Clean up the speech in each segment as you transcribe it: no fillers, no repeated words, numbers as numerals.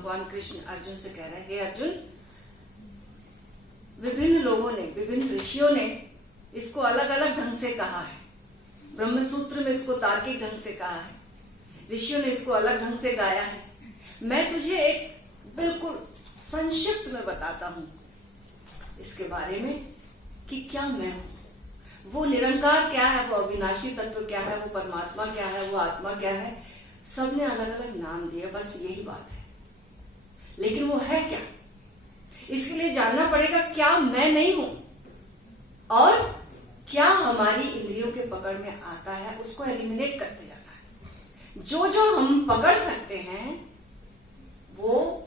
भगवान कृष्ण अर्जुन से कह रहे हैं, हे अर्जुन, विभिन्न लोगों ने, विभिन्न ऋषियों ने इसको अलग अलग ढंग से कहा है। ब्रह्मसूत्र में इसको तार्किक ढंग से कहा है, ऋषियों ने इसको अलग ढंग से गाया है। मैं तुझे एक बिल्कुल संक्षिप्त में बताता हूं इसके बारे में कि क्या मैं हूं, वो निरंकार क्या है, वो अविनाशी तत्व क्या है, वो परमात्मा क्या है, वो आत्मा क्या है। सबने अलग अलग नाम दिए, बस यही बात है। लेकिन वो है क्या, इसके लिए जानना पड़ेगा क्या मैं नहीं हूं, और क्या हमारी इंद्रियों के पकड़ में आता है, उसको एलिमिनेट करते जाना है। जो जो हम पकड़ सकते हैं वो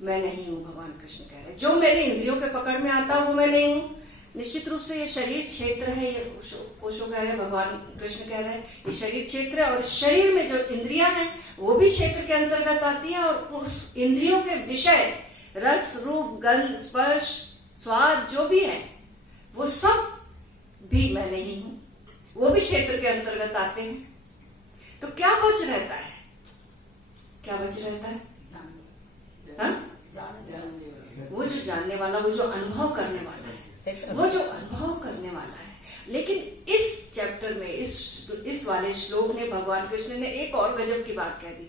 मैं नहीं हूं, भगवान कृष्ण कह रहे हैं। जो मेरी इंद्रियों के पकड़ में आता है वो मैं नहीं हूं। निश्चित रूप से ये शरीर क्षेत्र है, ये ओशो कह रहे हैं, भगवान कृष्ण कह रहे हैं, ये शरीर क्षेत्र है। और शरीर में जो इंद्रियां हैं वो भी क्षेत्र के अंतर्गत आती है, और उस इंद्रियों के विषय रस, रूप, गंध, स्पर्श, स्वाद जो भी है वो सब भी मैं नहीं हूं, वो भी क्षेत्र के अंतर्गत आते हैं। तो क्या बच रहता है, क्या बच रहता है? वो जो जानने वाला, वो जो अनुभव करने वाला है, वो जो अनुभव करने वाला है। लेकिन इस चैप्टर में, इस वाले श्लोक ने, भगवान कृष्ण ने एक और गजब की बात कह दी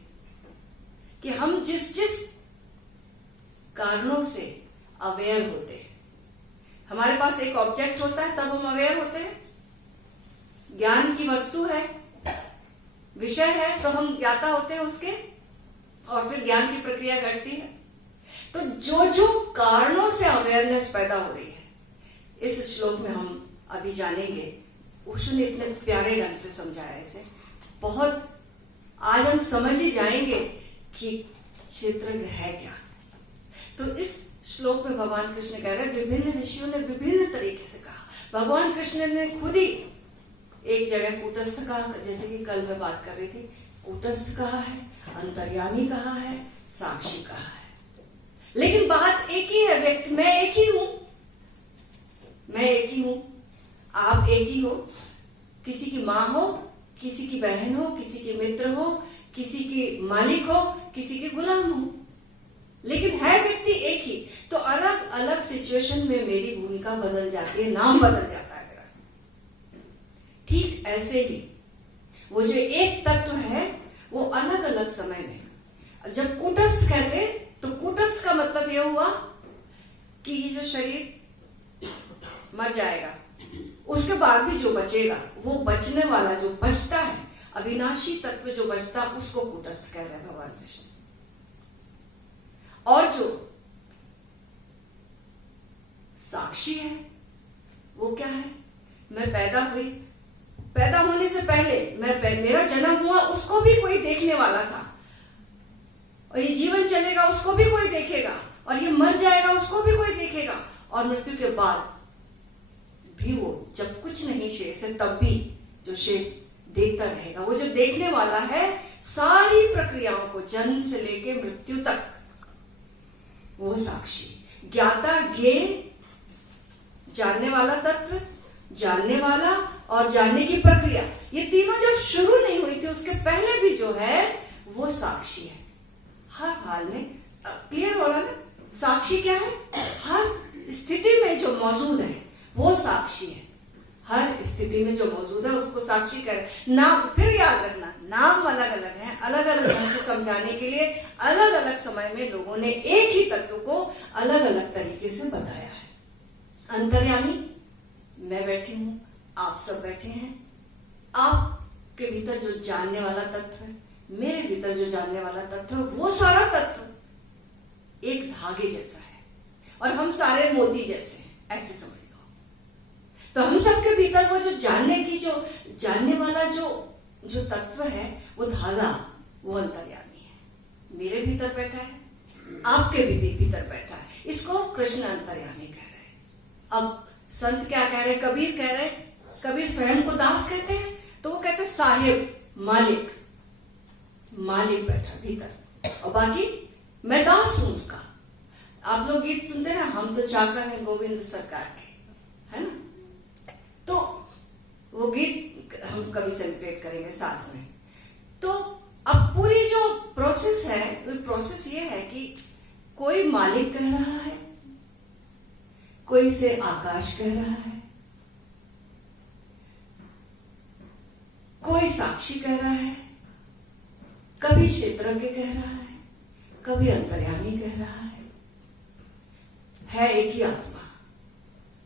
कि हम जिस जिस कारणों से अवेयर होते हैं, हमारे पास एक ऑब्जेक्ट होता है तब हम अवेयर होते हैं, ज्ञान की वस्तु है, विषय है तो हम ज्ञाता होते हैं उसके, और फिर ज्ञान की प्रक्रिया घटती है। तो जो जो कारणों से अवेयरनेस पैदा हो रही है, इस श्लोक में हम अभी जानेंगे। ओशो ने इतने प्यारे ढंग से समझाया इसे, बहुत आज हम समझ ही जाएंगे कि क्षेत्र है क्या। तो इस श्लोक में भगवान कृष्ण कह रहे हैं, विभिन्न ऋषियों ने विभिन्न तरीके से कहा। भगवान कृष्ण ने खुद ही एक जगह कूटस्थ कहा, जैसे कि कल मैं बात कर रही थी, कूटस्थ कहा है, अंतर्यामी कहा है, साक्षी कहा है। लेकिन बात एक ही है, व्यक्ति मैं एक ही हूं, मैं एक ही हूं, आप एक ही हो। किसी की माँ हो, किसी की बहन हो, किसी की मित्र हो, किसी की मालिक हो, किसी के गुलाम हो, लेकिन है व्यक्ति एक ही। तो अलग अलग सिचुएशन में मेरी भूमिका बदल जाती है, नाम बदल जाता है मेरा। ठीक ऐसे ही वो जो एक तत्व है वो अलग अलग समय में, जब कूटस्थ कहते तो कूटस्थ का मतलब यह हुआ कि ये जो शरीर मर जाएगा, उसके बाद भी जो बचेगा, वो बचने वाला जो बचता है, अविनाशी तत्व जो बचता, उसको कूटस्थ कह रहे हैं भगवान कृष्ण। और जो साक्षी है वो क्या है? मैं पैदा हुई, पैदा होने से पहले मेरा जन्म हुआ, उसको भी कोई देखने वाला था, और ये जीवन चलेगा उसको भी कोई देखेगा, और ये मर जाएगा उसको भी कोई देखेगा, और मृत्यु के बाद भी वो जब कुछ नहीं शेष है तब भी जो शेष देखता रहेगा, वो जो देखने वाला है सारी प्रक्रियाओं को, जन्म से लेके मृत्यु तक, वो साक्षी। ज्ञाता, ज्ञेय, जानने वाला तत्व, जानने वाला और जानने की प्रक्रिया, ये तीनों जब शुरू नहीं हुई थी उसके पहले भी जो है वो साक्षी है। हर हाल में क्लियर हो रहा है? साक्षी क्या है? हर स्थिति में जो मौजूद है वो साक्षी है। हर स्थिति में जो मौजूद है उसको साक्षी कह। नाम फिर याद रखना, नाम अलग अलग हैं, अलग अलग ढंग से समझाने के लिए अलग अलग समय में लोगों ने एक ही तत्व को अलग अलग तरीके से बताया है। अंतर्यामी, मैं बैठी हूं, आप सब बैठे हैं, आपके भीतर जो जानने वाला तत्व है, मेरे भीतर जो जानने वाला तत्व है, वो सारा तत्व एक धागे जैसा है और हम सारे मोती जैसे हैं, ऐसे समझ लो। तो हम सबके भीतर वो जो जानने वाला जो तत्व है, वो धागा, वो अंतर्यामी है। मेरे भीतर बैठा है, आपके भी भीतर बैठा है, इसको कृष्ण अंतर्यामी कह रहे हैं। अब संत क्या कह रहे हैं? कबीर कह रहे हैं, कबीर स्वयं को दास कहते हैं, तो वो कहते हैं साहिब, मालिक, मालिक बैठा भीतर, और बाकी मैं दास हूं उसका। आप लोग गीत सुनते हैं ना, हम तो चाकर हैं गोविंद सरकार के, है ना? तो वो गीत हम कभी सेलिब्रेट करेंगे साथ में। तो अब पूरी जो प्रोसेस है, वो प्रोसेस ये है कि कोई मालिक कह रहा है, कोई से आकाश कह रहा है, कोई साक्षी कह रहा है, कभी क्षेत्रज्ञ कह रहा है, कभी अंतर्यामी कह रहा है एक ही आत्मा।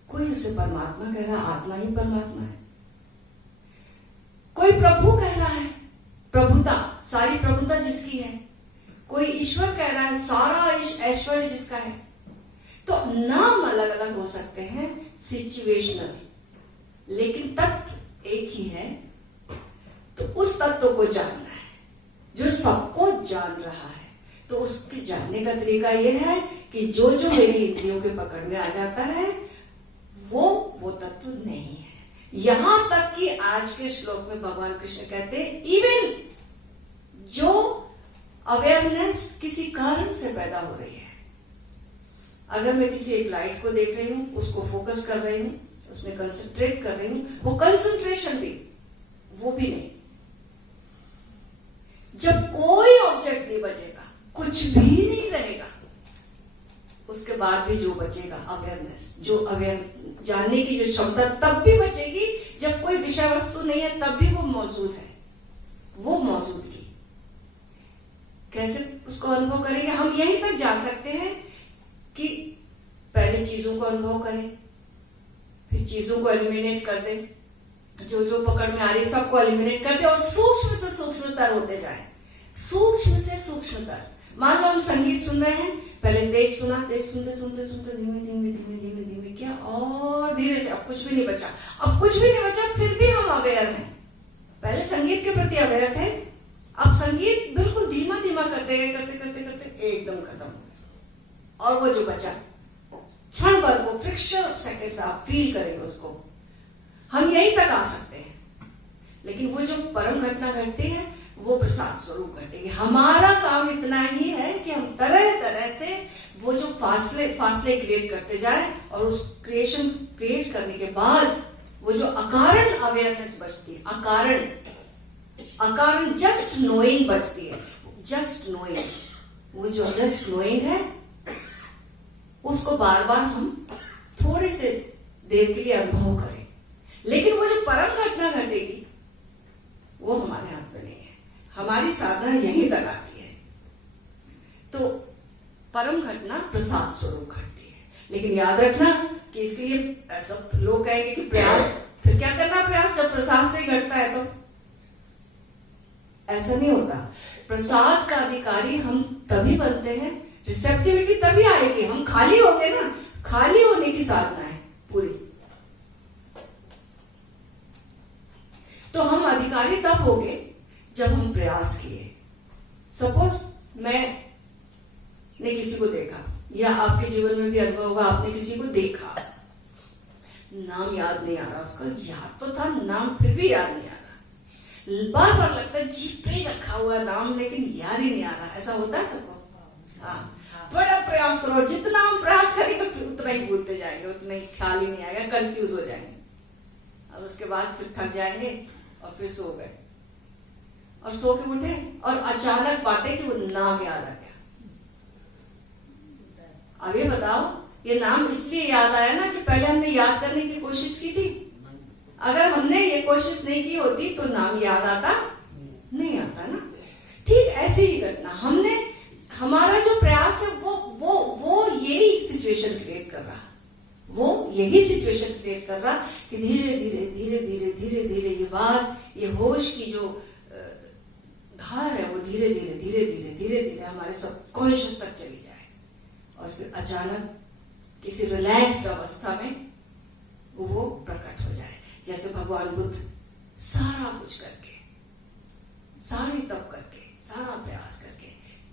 कोई उसे परमात्मा कह रहा है, आत्मा ही परमात्मा है। कोई प्रभु कह रहा है, प्रभुता, सारी प्रभुता जिसकी है। कोई ईश्वर कह रहा है, सारा ऐश्वर्य जिसका है। तो नाम अलग अलग हो सकते हैं, सिचुएशनल, लेकिन तत्व एक ही है। तो उस तत्व को जानना है जो सबको जान रहा है। तो उसके जानने का तरीका यह है कि जो जो मेरी इंद्रियों के पकड़ में आ जाता है वो तत्व नहीं है। यहां तक कि आज के श्लोक में भगवान कृष्ण कहते हैं इवन जो अवेयरनेस किसी कारण से पैदा हो रही है, अगर मैं किसी एक लाइट को देख रही हूं, उसको फोकस कर रही हूं, उसमें कंसंट्रेट कर रही हूं, वो कंसंट्रेशन भी, वो भी नहीं। जब कोई ऑब्जेक्ट नहीं बचेगा, कुछ भी नहीं रहेगा, उसके बाद भी जो बचेगा अवेयरनेस, जो जानने की जो क्षमता, तब भी बचेगी। जब कोई विषय वस्तु नहीं है तब भी वो मौजूद है। वो मौजूदगी कैसे उसको अनुभव करेंगे? हम यहीं तक जा सकते हैं कि पहले चीजों को अनुभव करें, फिर चीजों को एलिमिनेट कर दें, जो जो पकड़ में आ रही सबको एलिमिनेट कर दे और सूक्ष्म से सूक्ष्मतर होते जाए, सूक्ष्म से सूक्ष्मतर। मान लो हम संगीत सुन रहे हैं, पहले तेज सुना, तेज सुनते सुनते सुनते धीमे धीमे धीमे धीमे धीमे क्या, और धीरे से, अब कुछ भी नहीं बचा, अब कुछ भी नहीं बचा, फिर भी हम अवेयर हैं। पहले संगीत के प्रति अवेयर थे, अब संगीत बिल्कुल धीमा धीमा करते करते करते करते एकदम खत्म हो गया, और वो जो बचा क्षण भर को, फ्रिक्शन ऑफ सेकंड्स आप फील करेंगे उसको। हम यहीं तक आ सकते हैं, लेकिन वो जो परम घटना घटती है वो प्रसाद स्वरूप घटेगी। हमारा काम इतना ही है कि हम तरह तरह से वो जो फासले क्रिएट करते जाए, और उस क्रिएशन क्रिएट करने के बाद वो जो अकारण अवेयरनेस बचती है, अकारण जस्ट नोइंग बचती है, जस्ट नोइंग, वो जो जस्ट नोइंग है उसको बार बार हम थोड़ी से देर के लिए अनुभव करें। लेकिन वो जो परम घटना घटेगी वो हमारे हाथ में नहीं है, हमारी साधना यहीं तक आती है। तो परम घटना प्रसाद स्वरूप घटती है। लेकिन याद रखना कि इसके लिए ऐसा लोग कहेंगे कि प्रयास, फिर क्या करना प्रयास, जब प्रसाद से ही घटता है तो ऐसा नहीं होता। प्रसाद का अधिकारी हम तभी बनते हैं, रिसेप्टिविटी तभी आएगी, हम खाली हो गए ना, खाली होने की साधना है पूरी। तो हम अधिकारी तब हो गए जब हम प्रयास किए। सपोज मैंने किसी को देखा, या आपके जीवन में भी अनुभव होगा, आपने किसी को देखा, नाम याद नहीं आ रहा उसका, याद तो था नाम, फिर भी याद नहीं आ रहा, बार बार लगता है जीभ पे रखा हुआ नाम लेकिन याद ही नहीं आ रहा। ऐसा होता है सबको? हाँ, बड़ा प्रयास करो, जितना हम प्रयास करेंगे उतना ही भूलते जाएंगे, उतना ही ख्याल ही नहीं आएगा, कंफ्यूज हो जाएंगे, और उसके बाद फिर थक जाएंगे और फिर सो गए, और सो के उठे और अचानक बातें कि वो नाम याद आ गया। अब ये बताओ, ये नाम इसलिए याद आया ना कि पहले हमने याद करने की कोशिश की थी। अगर हमने ये कोशिश नहीं की होती तो नाम याद आता नहीं आता ना। ठीक ऐसी ही घटना, हमने, हमारा जो प्रयास है वो यही सिचुएशन क्रिएट कर रहा, वो यही सिचुएशन क्रिएट कर रहा कि धीरे धीरे धीरे धीरे धीरे धीरे ये बात, ये होश की जो धार है वो धीरे धीरे धीरे धीरे धीरे धीरे हमारे सबकॉन्शियस तक चली जाए, और फिर अचानक किसी रिलैक्स्ड अवस्था में वो प्रकट हो जाए। जैसे भगवान बुद्ध सारा कुछ करके, सारी तप करके, सारा प्रयास करके,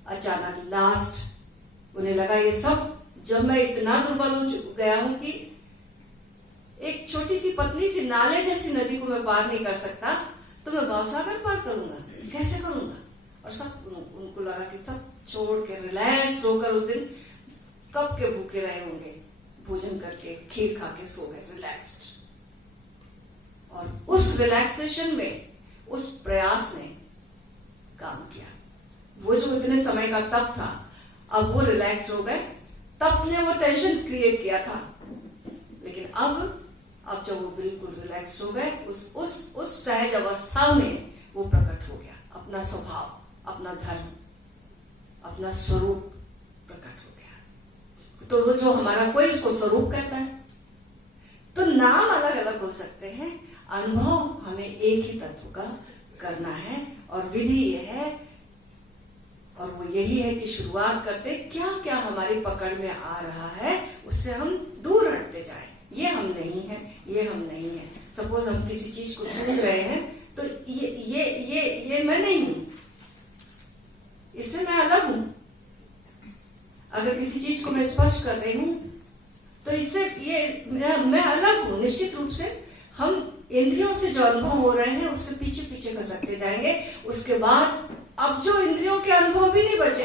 अचानक लास्ट उन्हें लगा ये सब, जब मैं इतना दुर्बल हो गया हूं कि एक छोटी सी पतली सी नाले जैसी नदी को मैं पार नहीं कर सकता, तो मैं भवसागर पार करूंगा, कैसे करूंगा? और सब उनको लगा कि सब छोड़ के रिलैक्स होकर उस दिन कब के भूखे रहे होंगे, भोजन करके खीर खा के सो गए रिलैक्स्ड। और उस रिलैक्सेशन में, उस प्रयास ने काम किया। वो जो इतने समय का तप था, अब वो रिलैक्स हो गए। तप ने वो टेंशन क्रिएट किया था, लेकिन अब जब वो बिल्कुल रिलैक्स हो गए, उस सहज अवस्था में वो प्रकट हो गया। अपना स्वभाव, अपना धर्म, अपना स्वरूप प्रकट हो गया। तो वो जो हमारा, कोई इसको स्वरूप कहता है। तो नाम अलग अलग हो सकते हैं, अनुभव हमें एक ही तत्व का करना है। और विधि ये है, और वो यही है कि शुरुआत करते क्या क्या हमारी पकड़ में आ रहा है उससे हम दूर हटते जाएं। ये हम नहीं है, ये हम नहीं है। सपोज हम किसी चीज को सूंघ रहे हैं, तो ये मैं नहीं हूं, इससे मैं अलग हूं। अगर किसी चीज को मैं स्पर्श कर रही हूं, तो इससे ये मैं अलग हूं। निश्चित रूप से हम इंद्रियों से जो अनुभव हो रहे हैं उससे पीछे पीछे खसकते जाएंगे। उसके बाद अब जो इंद्रियों के अनुभव भी नहीं बचे,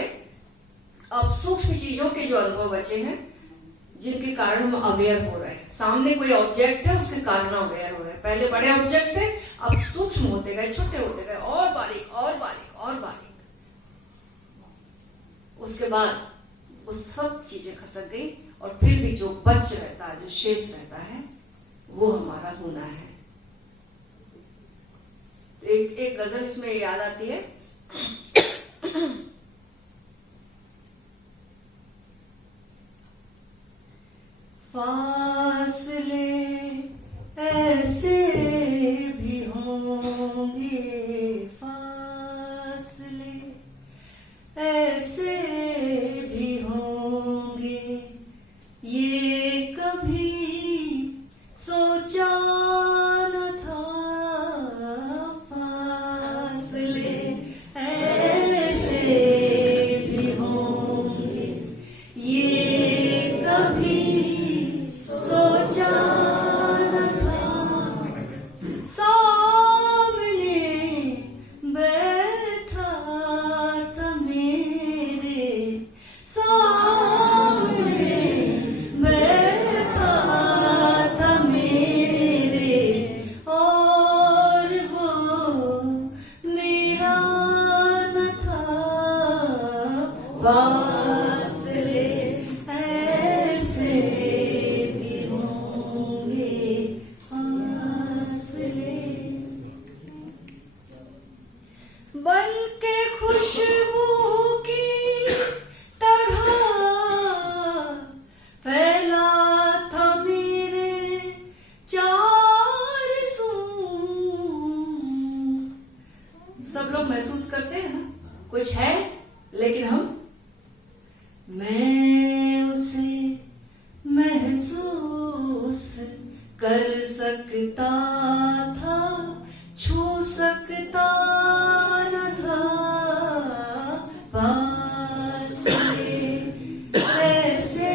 अब सूक्ष्म चीजों के जो अनुभव बचे हैं, जिनके कारण हम अवेयर हो रहे हैं। सामने कोई ऑब्जेक्ट है, उसके कारण अवेयर हो रहे हैं। पहले बड़े ऑब्जेक्ट थे, अब सूक्ष्म होते गए, छोटे होते गए, और बारीक और बारीक और बारीक। उसके बाद वो सब चीजें खसक गई, और फिर भी जो बच रहता है, जो शेष रहता है, वो हमारा होना है। एक गजल इसमें याद आती है, फासले ऐसे भी होंगे, फासले ऐसे भी होंगे, ये कभी सोचा न था। फासले ऐसे भी होंगे, ये कभी सोचा न था। सामने बैठा था मेरे, सामने बैठा था मेरे, और वो मेरा न था। फासले ऐसे भी होंगे, फासले बन के खुशबू की तरह फैला था मेरे चार सू। सब लोग महसूस करते हैं ना, कुछ है, लेकिन मैं उसे महसूस कर सकता था, छू सकता न था। फासले ऐसे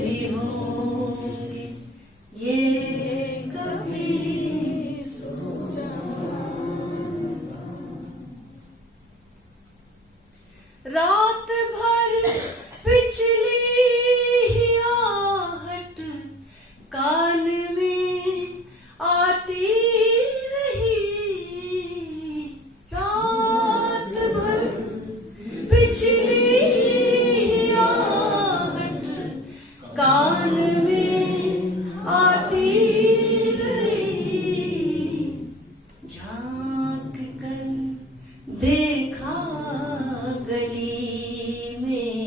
भी होंगे, ये कभी सोचा। रात भर पिछली ही आहट कान में आती रही, रात भर पिछली ही आहट कान में आती रही। झांक कर देखा गली में,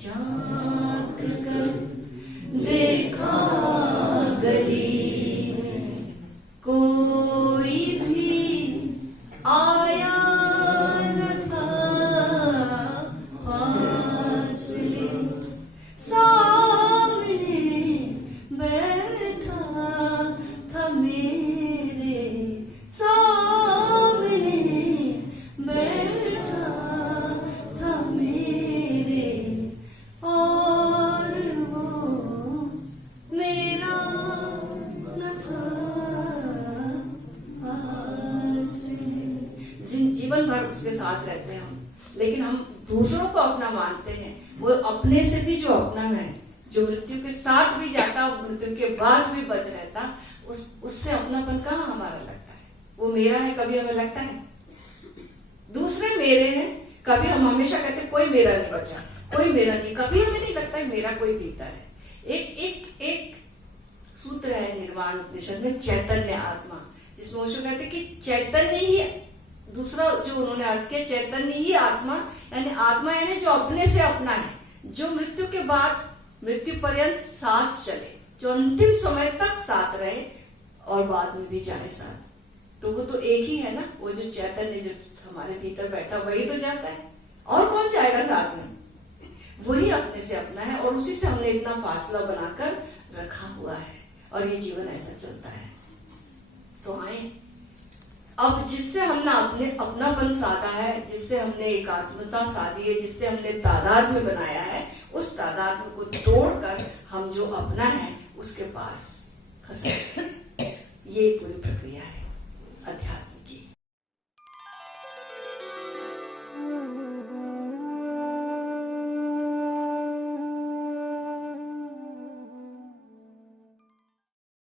झांक कर देखा गली में, कोई भी आया न था। फासले सामने बैठा था मेरे, सामने बैठा था मेरे, और वो मेरा न था। जीवन भर उसके साथ रहते हैं हम, लेकिन हम दूसरों को अपना मानते हैं। वो अपने से भी जो अपना है, जो मृत्यु के साथ भी जाता, मृत्यु के बाद भी बच रहता, उससे अपनापन कहाँ हमारा लगता है? वो मेरा है, कभी हमें लगता है? दूसरे मेरे हैं। कभी हम हमेशा कहते हैं कोई मेरा नहीं बचा, कोई मेरा नहीं, कभी हमें नहीं लगता है मेरा कोई भीतर है। एक एक एक सूत्र है निर्वाण उपनिषद में, चैतन्य आत्मा, जिसमें ओशो कहते हैं कि चैतन्य ही है। दूसरा जो उन्होंने अर्थ किया, चैतन्य ही आत्मा, यानी आत्मा यानी जो अपने से अपना है, जो मृत्यु के बाद मृत्यु पर्यंत साथ चले, जो अंतिम समय तक साथ रहे और बाद में भी जाए साथ। तो वो तो एक ही है ना, वो जो चैतन्य जो हमारे भीतर बैठा वही तो जाता है, और कौन जाएगा साथ में? वही अपने से अपना है, और उसी से हमने इतना फासला बनाकर रखा हुआ है, और ये जीवन ऐसा चलता है। तो आए अब जिससे हमने अपनापन साधा है, जिससे हमने एकात्मता साधी है, जिससे हमने तादाद में बनाया है, उस तादाद को तोड़कर हम जो अपना है उसके पास खसक, ये पूरी प्रक्रिया है अध्यात्म।